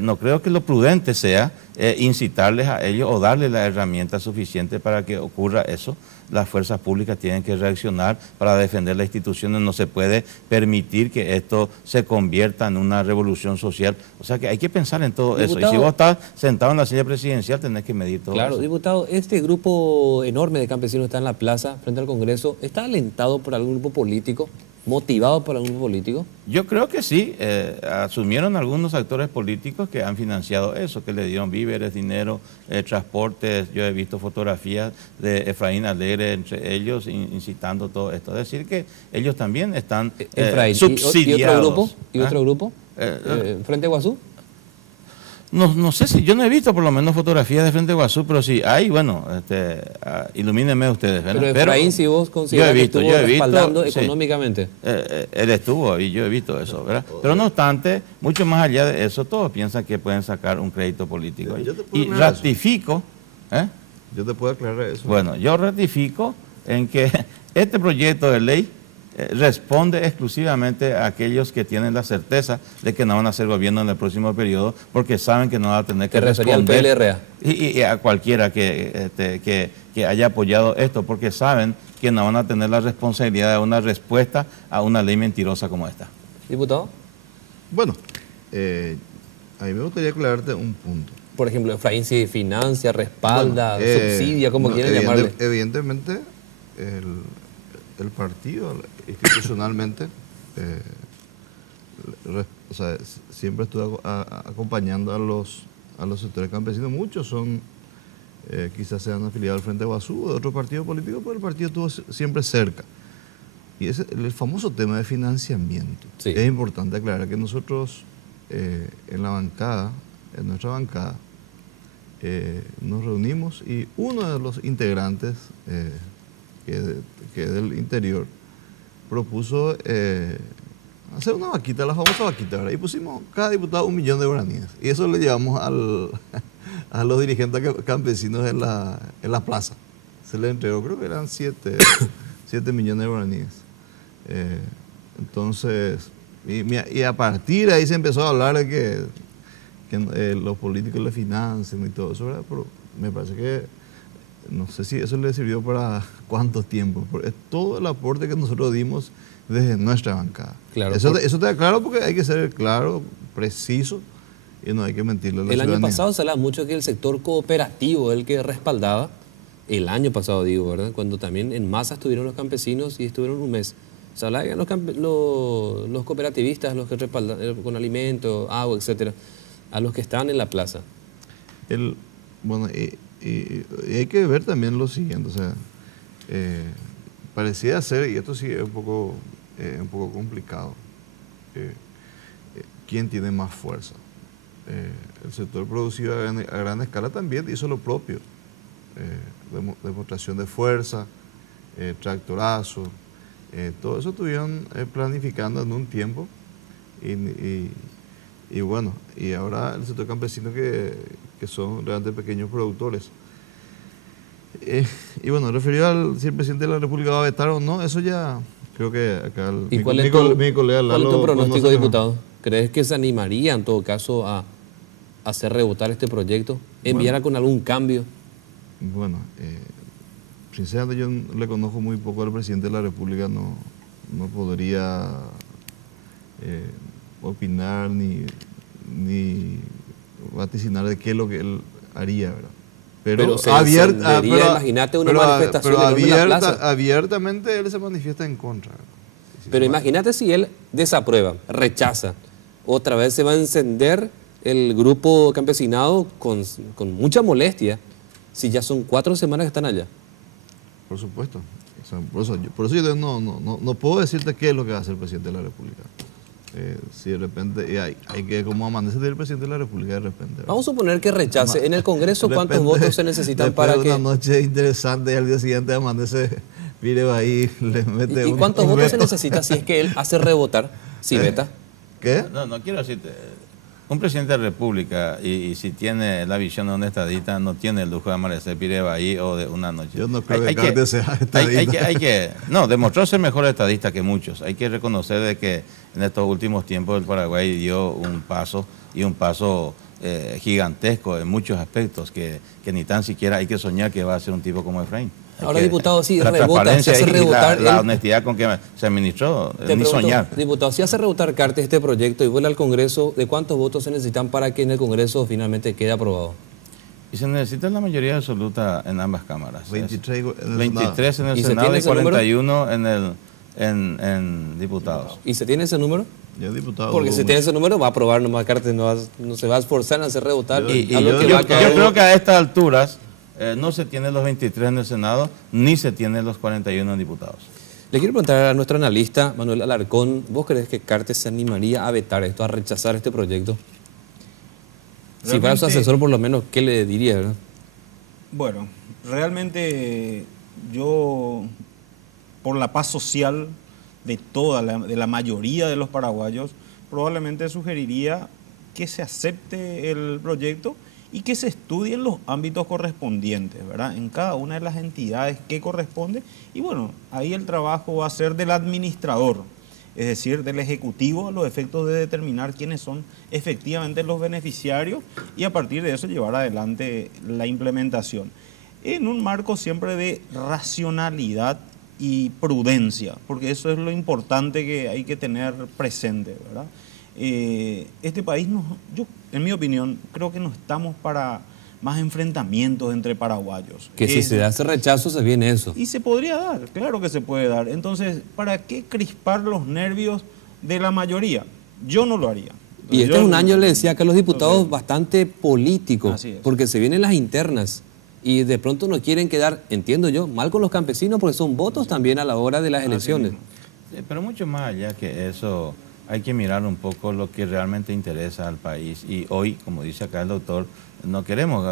no creo que lo prudente sea incitarles a ellos o darles la herramienta suficiente para que ocurra eso. Las fuerzas públicas tienen que reaccionar para defender las instituciones. No se puede permitir que esto se convierta en una revolución social. O sea que hay que pensar en todo eso. Y si vos estás sentado en la silla presidencial, tenés que medir todo eso. Claro, diputado, este grupo enorme de campesinos está en la plaza, frente al Congreso, ¿está alentado por algún grupo político? ¿Motivado por algún grupo político? Yo creo que sí. Asumieron algunos actores políticos que han financiado eso, que le dieron víveres, dinero, transportes. Yo he visto fotografías de Efraín Alegre entre ellos incitando todo esto. Es decir, que ellos también están subsidiados. ¿Y otro grupo? ¿Frente a Guazú? No sé si, yo no he visto por lo menos fotografías de Frente Guazú, pero si hay, bueno, ilumínenme ustedes. ¿Verdad? Pero Efraín, si vos consideras que estuvo respaldando económicamente. Él estuvo y yo he visto eso, ¿verdad? Pero no obstante, mucho más allá de eso, todos piensan que pueden sacar un crédito político. Y ratifico... Yo te puedo aclarar eso. Bueno, yo ratifico en que este proyecto de ley responde exclusivamente a aquellos que tienen la certeza de que no van a ser gobierno en el próximo periodo porque saben que no van a tener que responder. ¿Te refería al PLRA? Y a cualquiera que haya apoyado esto porque saben que no van a tener la responsabilidad de una respuesta a una ley mentirosa como esta. ¿Diputado? Bueno, a mí me gustaría aclararte un punto. Por ejemplo, Efraín si financia, respalda, subsidia, como quieren llamarle. Evidentemente, el partido institucionalmente siempre estuve acompañando a los sectores campesinos. Muchos son, quizás sean afiliados al Frente Guazú o de otro partido político, pero el partido estuvo siempre cerca. Y el famoso tema de financiamiento. Sí. Es importante aclarar que nosotros en nuestra bancada, nos reunimos y uno de los integrantes que del interior propuso hacer una vaquita, la famosa vaquita, ¿verdad? Y pusimos cada diputado 1 millón de guaraníes. Y eso le llevamos a los dirigentes campesinos en la plaza. Se les entregó, creo que eran 7 millones de guaraníes. Entonces, y a partir de ahí se empezó a hablar de que los políticos le financian y todo eso, ¿verdad? Pero me parece que, no sé si eso le sirvió para cuánto tiempo, pero es todo el aporte que nosotros dimos desde nuestra bancada. Claro, eso está claro, porque hay que ser claro, preciso, y no hay que mentirle a la ciudadanía. El año pasado se hablaba mucho que el sector cooperativo es el que respaldaba, el año pasado digo, ¿verdad? Cuando también en masa estuvieron los campesinos y estuvieron un mes. Se hablaba que los cooperativistas, los que respaldan con alimentos, agua, etcétera, a los que estaban en la plaza. Bueno, y hay que ver también lo siguiente, o sea, parecía ser, y esto sí es un poco complicado, ¿quién tiene más fuerza? El sector producido a gran escala también hizo lo propio, demostración de fuerza, tractorazo, todo eso estuvieron planificando en un tiempo y bueno, y ahora el sector campesino que son realmente pequeños productores. Y bueno, referido al si el presidente de la República va a vetar o no, eso ya creo que acá mi colega Lalo. ¿Cuál es tu pronóstico, diputado? ¿Crees que se animaría en todo caso a hacer rebotar este proyecto? ¿Enviara con algún cambio? Bueno, sinceramente yo le conozco muy poco al presidente de la República, no podría opinar ni vaticinar de qué es lo que él haría, ¿verdad? Pero imagínate una manifestación en la plaza. Abiertamente él se manifiesta en contra. Pero imagínate si él desaprueba, rechaza, otra vez se va a encender el grupo campesinado con mucha molestia, si ya son 4 semanas que están allá. Por supuesto. O sea, por eso yo no puedo decirte qué es lo que va a hacer el presidente de la República. Si de repente hay que como amanece del presidente de la República de repente, ¿verdad? Vamos a suponer que rechace. En el Congreso, ¿cuántos votos se necesitan para que...? Una noche interesante y al día siguiente amanece, mire ahí, le mete ¿Y cuántos votos se necesita si es que él hace rebotar, si veta? ¿Qué? No quiero decirte... Un presidente de la República, y si tiene la visión de un estadista, no tiene el lujo de amanecer Pirebaí o de una noche. Yo no creo que Cartes sea estadista. Demostró ser mejor estadista que muchos. Hay que reconocer de que en estos últimos tiempos el Paraguay dio un paso gigantesco en muchos aspectos que ni tan siquiera hay que soñar que va a ser un tipo como Efraín. Ahora, diputado, sí, la rebota, se hace rebotar... La honestidad con que se administró, ni soñar. Diputado, si hace rebotar Cartes este proyecto y vuelve al Congreso, ¿de cuántos votos se necesitan para que en el Congreso finalmente quede aprobado? Y se necesita la mayoría absoluta en ambas cámaras. 23 en el Senado y 41 en diputados. ¿Y se tiene ese número? Yo, diputado, porque si tiene ese número va a aprobar nomás Cartes, no se va a esforzar en hacer rebotar. Yo creo que a estas alturas... no se tienen los 23 en el Senado, ni se tienen los 41 en diputados. Le quiero preguntar a nuestro analista, Manuel Alarcón, ¿vos crees que Cartes se animaría a vetar esto, a rechazar este proyecto? Realmente, si fuera su asesor, por lo menos, ¿qué le diría, verdad? Bueno, realmente yo, por la paz social de la mayoría de los paraguayos, probablemente sugeriría que se acepte el proyecto y que se estudien los ámbitos correspondientes, ¿verdad? En cada una de las entidades que corresponde. Y bueno, ahí el trabajo va a ser del administrador, es decir, del Ejecutivo, a los efectos de determinar quiénes son efectivamente los beneficiarios y a partir de eso llevar adelante la implementación. En un marco siempre de racionalidad y prudencia, porque eso es lo importante que hay que tener presente, ¿verdad? Este país, yo en mi opinión, creo que no estamos para más enfrentamientos entre paraguayos. Que si se da ese rechazo se viene eso. Y se podría dar, claro que se puede dar. Entonces, ¿para qué crispar los nervios de la mayoría? Yo no lo haría. Y este es un año, le decía, que los diputados bastante políticos, porque se vienen las internas y de pronto no quieren quedar, entiendo yo, mal con los campesinos porque son votos también a la hora de las elecciones. Sí, pero mucho más allá que eso, hay que mirar un poco lo que realmente interesa al país. Y hoy, como dice acá el doctor, no queremos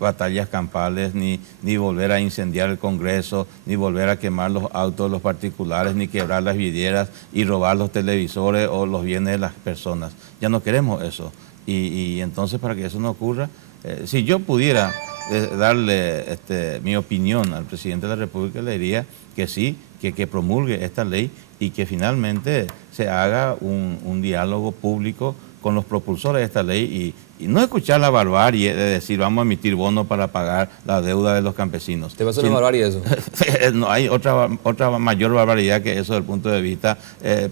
batallas campales, ni volver a incendiar el Congreso, ni volver a quemar los autos de los particulares, ni quebrar las vidrieras y robar los televisores o los bienes de las personas. Ya no queremos eso. Y entonces, para que eso no ocurra, si yo pudiera darle mi opinión al presidente de la República, le diría que sí, que promulgue esta ley y que finalmente se haga un diálogo público con los propulsores de esta ley y no escuchar la barbarie de decir vamos a emitir bonos para pagar la deuda de los campesinos. ¿Te parece una barbarie eso? No hay otra mayor barbaridad que eso desde el punto de vista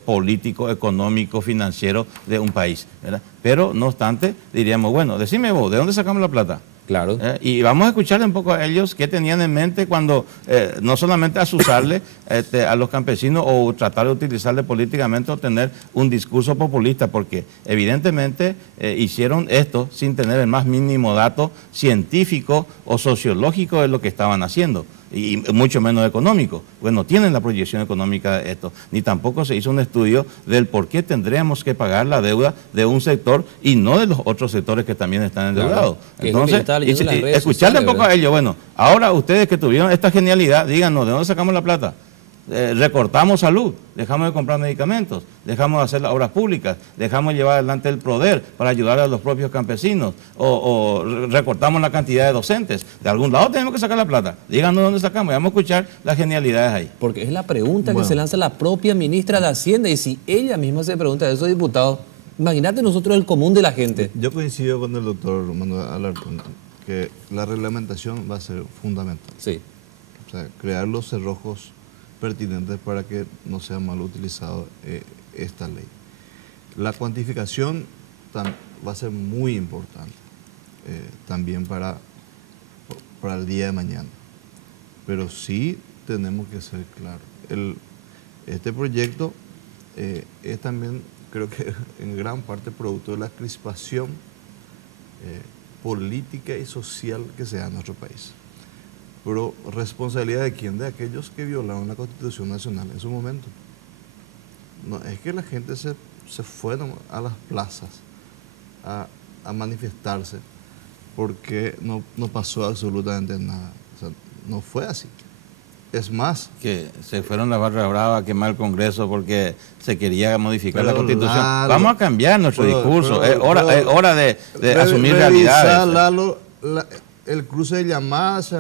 político, económico, financiero de un país, ¿verdad? Pero no obstante diríamos, bueno, decime vos, ¿de dónde sacamos la plata? Claro. Y vamos a escucharle un poco a ellos qué tenían en mente cuando no solamente asusarle a los campesinos o tratar de utilizarle políticamente o tener un discurso populista, porque evidentemente hicieron esto sin tener el más mínimo dato científico o sociológico de lo que estaban haciendo. Y mucho menos económico, pues no tienen la proyección económica de esto, ni tampoco se hizo un estudio del por qué tendríamos que pagar la deuda de un sector y no de los otros sectores que también están endeudados. Claro, entonces, escucharle un poco a ellos, bueno, ahora ustedes que tuvieron esta genialidad, díganos, ¿de dónde sacamos la plata? Recortamos salud, dejamos de comprar medicamentos, dejamos de hacer las obras públicas, dejamos de llevar adelante el PRODER para ayudar a los propios campesinos, o recortamos la cantidad de docentes. De algún lado tenemos que sacar la plata. Díganos de dónde sacamos y vamos a escuchar las genialidades ahí. Porque es la pregunta que se lanza la propia ministra de Hacienda, y si ella misma se pregunta a esos diputados, imagínate nosotros el común de la gente. Yo coincido con el doctor Manuel Alarcón, que la reglamentación va a ser fundamental. Sí. O sea, crear los cerrojos pertinentes para que no sea mal utilizado esta ley. La cuantificación va a ser muy importante también para el día de mañana. Pero sí tenemos que ser claros. Este proyecto es también, creo que en gran parte, producto de la crispación política y social que se da en nuestro país. Pero ¿responsabilidad de quién? De aquellos que violaron la Constitución Nacional en su momento. No, es que la gente se fue a las plazas a manifestarse porque no pasó absolutamente nada. O sea, no fue así. Es más, que se fueron las barras bravas a quemar el Congreso porque se quería modificar la Constitución. Vamos a cambiar nuestro discurso. Es hora de asumir realidades. El cruce de llamadas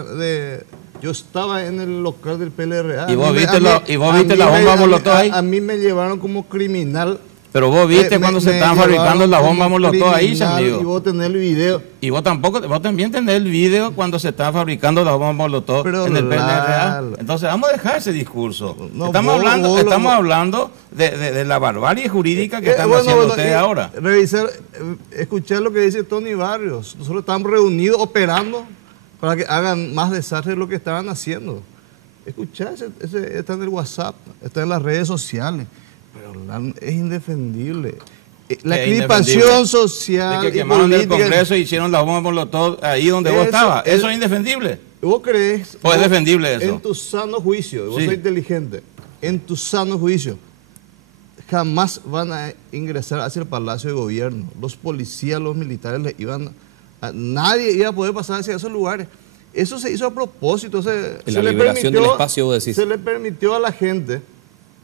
yo estaba en el local del PLRA. ¿Y vos viste la bomba molotov ahí? A mí me llevaron como criminal. Pero vos viste cuando se estaban fabricando las bombas molotov ahí, amigo. Y vos tenés el video. Y vos también tenés el video cuando se estaban fabricando las bombas molotov en el PLRA. Entonces vamos a dejar ese discurso. No, estamos hablando de la barbarie jurídica que están haciendo ustedes ahora. Escuchar lo que dice Tony Barrios. Nosotros estamos reunidos operando para que hagan más desastre de lo que estaban haciendo. Escuchar, está en el WhatsApp, está en las redes sociales. Pero es indefendible. La crispación social de que quemaron el Congreso y hicieron las bombas molotov ahí donde vos estabas. ¿Eso es indefendible? ¿Vos crees? ¿O es defendible eso? En tu sano juicio, vos sos inteligente, en tu sano juicio, jamás van a ingresar hacia el Palacio de Gobierno. Los policías, los militares, nadie iba a poder pasar hacia esos lugares. Eso se hizo a propósito. La liberación del espacio, vos decís. Se le permitió a la gente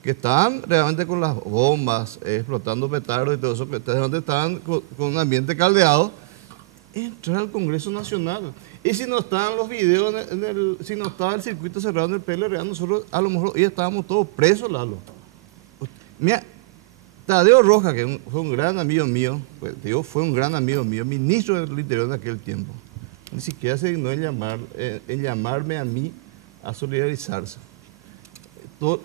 que estaban realmente con las bombas, explotando petardos y todo eso, que estaban con un ambiente caldeado, entrar al Congreso Nacional. Y si no estaban los videos, si no estaba el circuito cerrado en el PLRA, nosotros a lo mejor ya estábamos todos presos, Lalo. Mira, Tadeo Rojas, que fue un gran amigo mío, fue un gran amigo mío, ministro del Interior en aquel tiempo, ni siquiera se dignó en llamarme a mí a solidarizarse.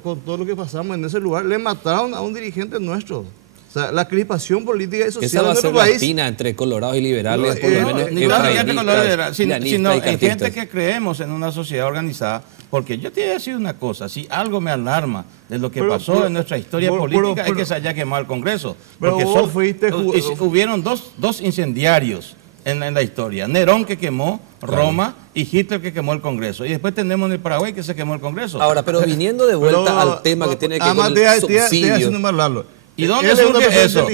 Con todo lo que pasamos en ese lugar, le mataron a un dirigente nuestro. O sea, la crispación política y social esa va a en ser nuestro la país. espina entre colorados y liberales, por lo menos Ni claro, efraínistas, sino llanistas y hay gente cartistas. que creemos en una sociedad organizada, porque yo te voy a decir una cosa, si algo me alarma de lo que pasó en nuestra historia política es que se haya quemado el Congreso. Pero Porque vos fuiste hubieron dos incendiarios en la historia, Nerón que quemó Roma y Hitler que quemó el Congreso. Y después tenemos en el Paraguay que se quemó el Congreso. Ahora, pero viniendo de vuelta al tema que tiene que ver con el subsidio. ¿Y dónde surge eso?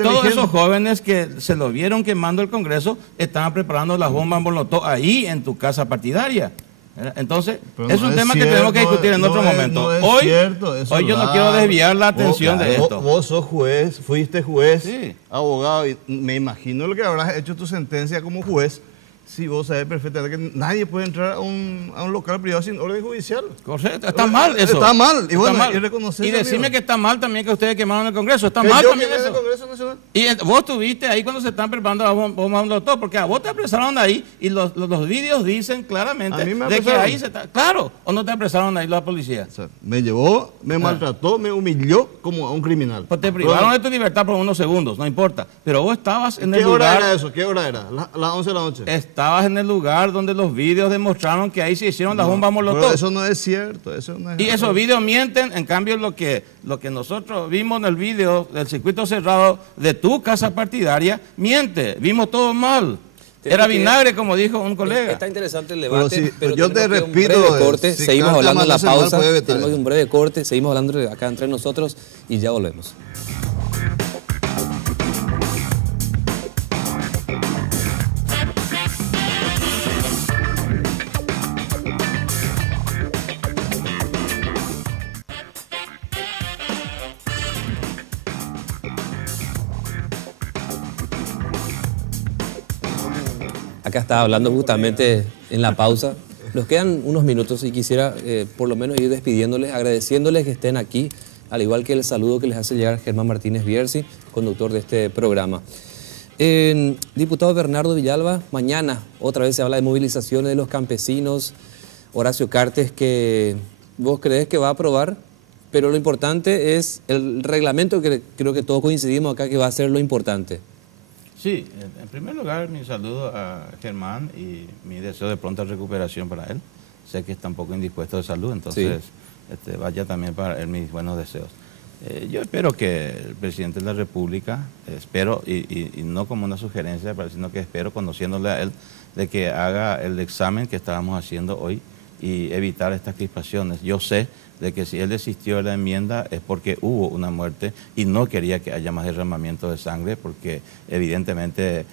Todos esos jóvenes que se lo vieron quemando el Congreso estaban preparando las bombas Molotov ahí en tu casa partidaria. Entonces, es un tema que tenemos que discutir en otro momento. Hoy yo no quiero desviar la atención de esto. Vos sos juez, fuiste juez, Sí. abogado, y me imagino lo que habrás hecho tu sentencia como juez. Si vos sabés perfectamente que nadie puede entrar a un local privado sin orden judicial. Correcto, está mal eso. Está mal. Y Está bueno, mal. y reconocer Y decirme que está mal también que ustedes quemaron el Congreso. Está que mal yo también quemé eso. el Congreso Nacional. Y vos estuviste ahí cuando se están preparando las bombas Molotov, porque a vos te apresaron ahí y los vídeos dicen claramente A mí me de que apresaron. ahí se está... Claro, ¿o no te apresaron ahí la policía? O sea, me llevó, me maltrató, me humilló como a un criminal. Pues te privaron de tu libertad por unos segundos, no importa. Pero vos estabas en el ¿Qué hora lugar... era eso? ¿Qué hora era? Las 11 de la noche. Estabas en el lugar donde los vídeos demostraron que ahí se hicieron las bombas Molotov. Pero eso no es cierto. Eso no es Y esos vídeos mienten, en cambio lo que nosotros vimos en el vídeo del circuito cerrado de tu casa partidaria, miente, vimos todo mal. Era vinagre, como dijo un colega. Está interesante el debate, pero yo te tenemos que repito, un breve corte, si seguimos canta hablando en la mal, no se mal, pausa, puede vetar. tenemos un breve corte, seguimos hablando acá entre nosotros y ya volvemos. Acá estaba hablando justamente en la pausa. Nos quedan unos minutos y quisiera por lo menos ir despidiéndoles, agradeciéndoles que estén aquí, al igual que el saludo que les hace llegar Germán Martínez Bierzi, conductor de este programa. Diputado Bernardo Villalba, mañana otra vez se habla de movilizaciones de los campesinos. Horacio Cartes, que vos crees que va a aprobar, pero lo importante es el reglamento, que creo que todos coincidimos acá que va a ser lo importante. Sí, en primer lugar mi saludo a Germán y mi deseo de pronta recuperación para él. Sé que está un poco indispuesto de salud, entonces vaya también para él mis buenos deseos. Yo espero que el presidente de la República, espero, y no como una sugerencia, sino que espero, conociéndole a él, de que haga el examen que estábamos haciendo hoy y evitar estas crispaciones. Yo sé de que si él desistió de la enmienda es porque hubo una muerte y no quería que haya más derramamiento de sangre, porque evidentemente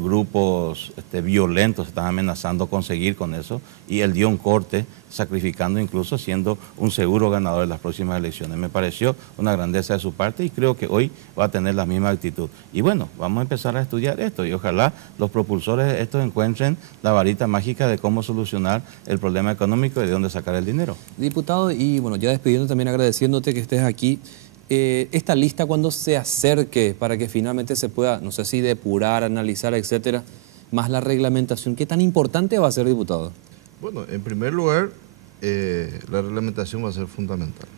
grupos violentos están amenazando con seguir con eso, y él dio un corte sacrificando, incluso siendo un seguro ganador de las próximas elecciones. Me pareció una grandeza de su parte y creo que hoy va a tener la misma actitud. Y bueno, vamos a empezar a estudiar esto y ojalá los propulsores de esto encuentren la varita mágica de cómo solucionar el problema económico y de dónde sacar el dinero. Diputado, y bueno, ya despidiendo también, agradeciéndote que estés aquí, esta lista cuando se acerque para que finalmente se pueda, no sé si depurar, analizar, etcétera, más la reglamentación, ¿qué tan importante va a ser, diputado? Bueno, en primer lugar, la reglamentación va a ser fundamental.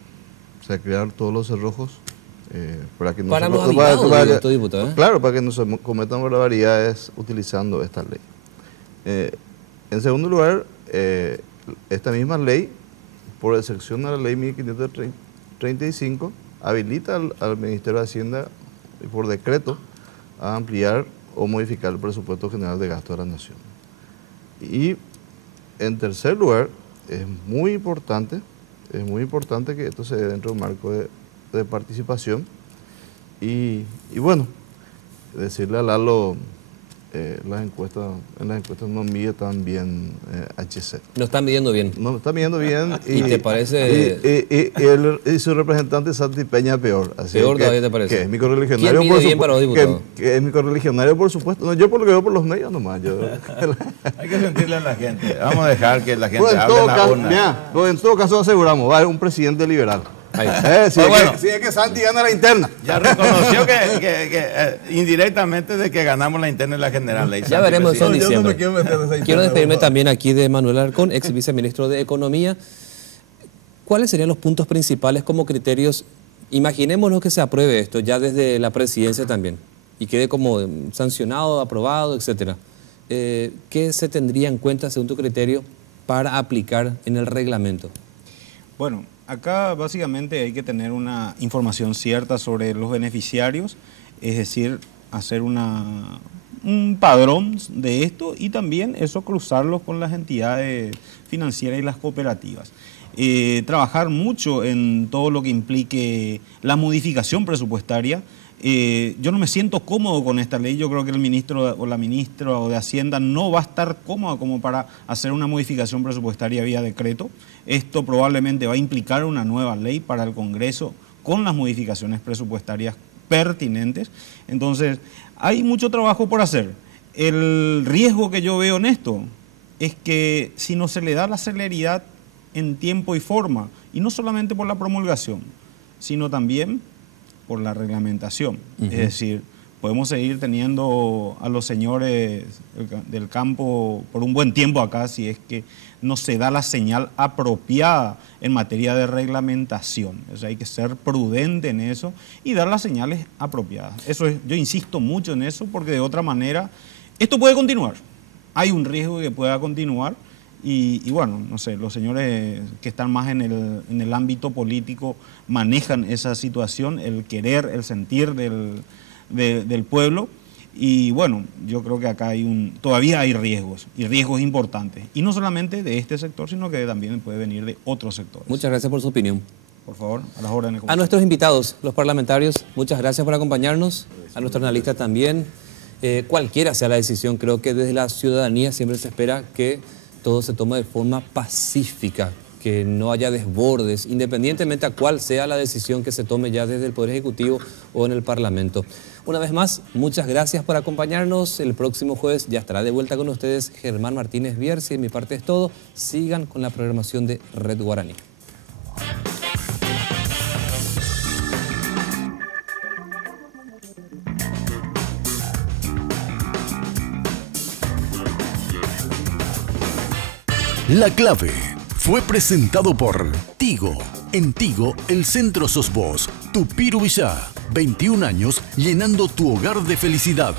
O sea, crear todos los cerrojos para que no para se los habitantes, diputado, Claro, para que no se cometan barbaridades utilizando esta ley. En segundo lugar, esta misma ley, por excepción a la ley 1535, habilita al Ministerio de Hacienda por decreto a ampliar o modificar el presupuesto general de gasto de la Nación. Y en tercer lugar, es muy importante que esto se dé dentro de un marco de participación. Y bueno, decirle a Lalo, en las encuestas no mide tan bien HC. No están midiendo bien. No está midiendo bien. ¿Y te parece? Y su representante Santi Peña peor. Así Peor que, todavía te parece. Que es mi correligionario, ¿Quién mide bien para los diputados? que es mi correligionario, por supuesto. No, yo por lo que veo por los medios nomás. Hay que sentirle a la gente. Vamos a dejar que la gente Pues hable en la urna. en todo caso aseguramos, va a haber un presidente liberal. Si es que Santi gana la interna. Ya reconoció que indirectamente de que ganamos la interna y la general. Ya veremos eso en diciembre. Quiero Quiero despedirme también aquí de Manuel Alarcón, ex viceministro de Economía. ¿Cuáles serían los puntos principales como criterios Imaginémonos que se apruebe esto ya desde la presidencia también y quede como sancionado, aprobado, etcétera. ¿Qué se tendría en cuenta, según tu criterio, para aplicar en el reglamento? Bueno, acá básicamente hay que tener una información cierta sobre los beneficiarios, es decir, hacer un padrón de esto y también eso cruzarlo con las entidades financieras y las cooperativas. Trabajar mucho en todo lo que implique la modificación presupuestaria. Yo no me siento cómodo con esta ley. Yo creo que el ministro o la ministra de Hacienda no va a estar cómodo como para hacer una modificación presupuestaria vía decreto. Esto probablemente va a implicar una nueva ley para el Congreso con las modificaciones presupuestarias pertinentes. Entonces, hay mucho trabajo por hacer. El riesgo que yo veo en esto es que si no se le da la celeridad en tiempo y forma, y no solamente por la promulgación, sino también por la reglamentación. Es decir, podemos seguir teniendo a los señores del campo por un buen tiempo acá si es que no se da la señal apropiada en materia de reglamentación. O sea, hay que ser prudente en eso y dar las señales apropiadas. Eso es, yo insisto mucho en eso porque de otra manera esto puede continuar. Hay un riesgo de que pueda continuar. Y bueno, no sé, los señores que están más en el ámbito político manejan esa situación, el querer, el sentir del pueblo. Y bueno, yo creo que acá todavía hay riesgos, y riesgos importantes. Y no solamente de este sector, sino que también puede venir de otros sectores. Muchas gracias por su opinión. Por favor, a las órdenes. A nuestros invitados, los parlamentarios, muchas gracias por acompañarnos. A nuestros analistas también. Cualquiera sea la decisión, creo que desde la ciudadanía siempre se espera que todo se toma de forma pacífica, que no haya desbordes, independientemente a cuál sea la decisión que se tome ya desde el Poder Ejecutivo o en el Parlamento. Una vez más, muchas gracias por acompañarnos. El próximo jueves ya estará de vuelta con ustedes Germán Martínez Bierzi. De mi parte es todo. Sigan con la programación de Red Guaraní. La Clave fue presentado por Tigo. En Tigo, el centro sos vos. Tupiru Villá, 21 años llenando tu hogar de felicidad.